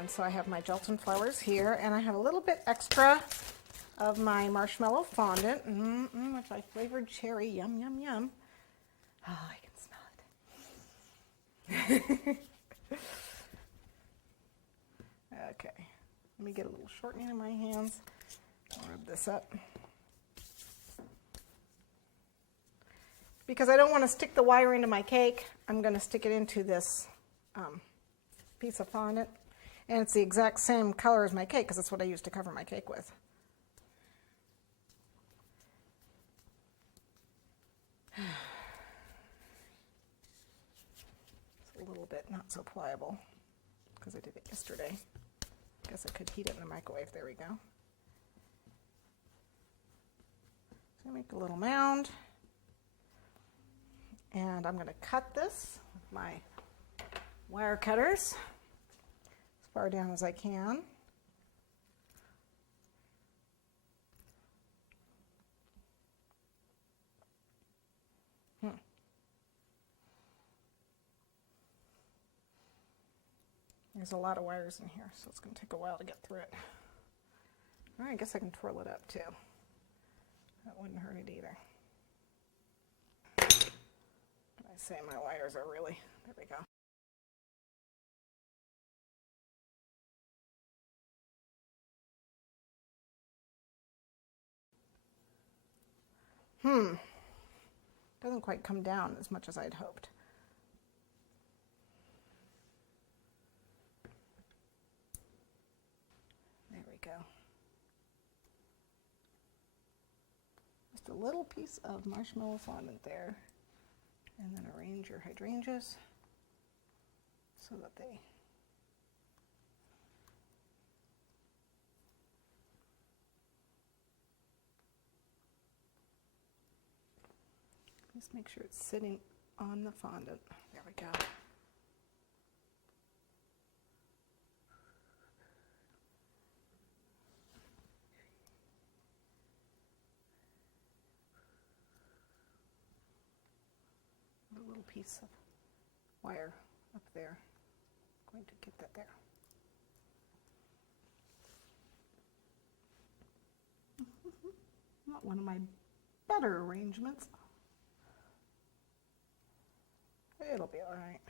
And so I have my gelatin flowers here, and I have a little bit extra of my marshmallow fondant, which I flavored cherry. Yum, yum, yum. Oh, I can smell it. Okay, let me get a little shortening in my hands. I'll rub this up. Because I don't want to stick the wire into my cake, I'm going to stick it into this piece of fondant. And it's the exact same color as my cake, because that's what I used to cover my cake with. It's a little bit not so pliable, because I did it yesterday. Guess I could heat it in the microwave. There we go. So I make a little mound. And I'm going to cut this with my wire cutters as far down as I can. There's a lot of wires in here, so it's going to take a while to get through it. All right, I guess I can twirl it up too. That wouldn't hurt it either. I say my wires are really, there we go. Doesn't quite come down as much as I'd hoped. There we go. Just a little piece of marshmallow fondant there. And then arrange your hydrangeas so that they just make sure it's sitting on the fondant. There we go. A little piece of wire up there. I'm going to get that there. Not one of my better arrangements. It'll be all right.